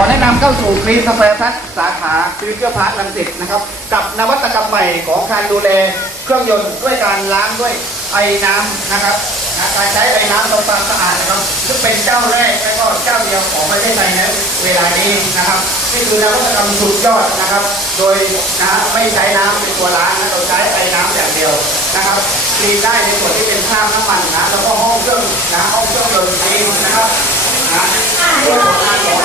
ขอแนะนำเข้าสู่กรีนสแควร์พัทสาขาฟิวเจอร์พาร์คลังสิตนะครับ กับนวัตกรรมใหม่ของการดูแลเครื่องยนต์ด้วยการล้างด้วยไอ้น้ำนะครับนะการใช้ไอ้น้ำทำความสะอาดนะครับซึ่งเป็นเจ้าแรกและก็เจ้าเดียวของประเทศไทยในเวลานี้นะครับนี่คือนวัตกรรมสุดยอดนะครับ โดยนะไม่ใช้น้ำเป็นตัวล้างนะเราใช้ไอ้น้ำอย่างเดียวนะครับคลีนได้ในส่วนที่เป็นคราบน้ำมันนะแล้วก็ห้องเครื่องนะห้องเครื่องยนต์คลีนนะครับนะด้วยผลงานของ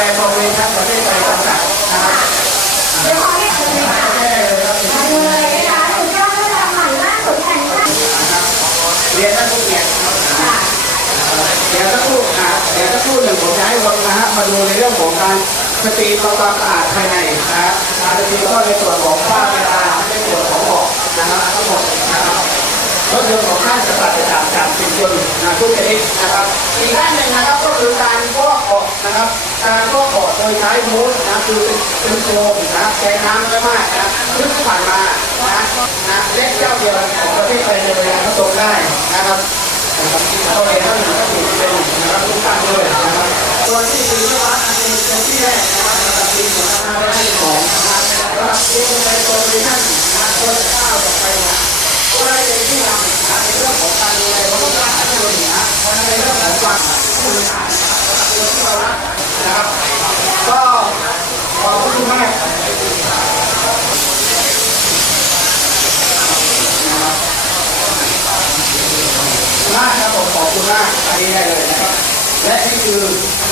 ที่กาแฟบริเวณทั้งประเทศไทยจำกัดนะครับเดี๋ยวขอเรียกเลยค่ะแก้เลยครับมาดูเลยนะคะสุดยอดเรื่องราวใหม่าสุดแห่งชาติเรียนท่านผู้เกียรติเดี๋ยวสักครู่นะเดี๋ยวสักครู่หนึ่งผมจะให้วนนะฮะมาดูในเรื่องของการสตรีทำความสะอาดภายในนะฮะการสตรีก็ในส่วนของฝ้าเพดานในส่วนของบาะนะครับทั้งหมดนะครับรถยนต์ของท่านจะปราศจากจากสิ่งยนต์นะทุกชนิดนะครับอีกด้านหนึ่งนะครับก็คือการฟอกออก นะครับ การฟอกอโดยใช้มูสนะคือเป็นเป็นโฟมนะใช้น้ำไม่มากนะซึ่งผ่านมานะนะเล็กเจ้าเดียวของประเทศไทยในเวลาผสมได้นะครับก็เลยต้องอยู่ที่เป็นนะครับทุกท่านด้วยนะครับตัวที่คือที่วัดอันนี้เป็นที่แรกนะครับสำหรับปี2552นะครับสำหรับปีในตัวปีท่านนะตัวจะก้าต่อไปนะก็ได้เป็นที่นำนะในเรื่องของการดูแลของการอัจฉริยะในเรื่องของความคุณภาพ นะครับ ก็ขอบคุณมากมากครับผมขอบคุณมากอันนี้ได้เลยนะครับ และนี่คือขอ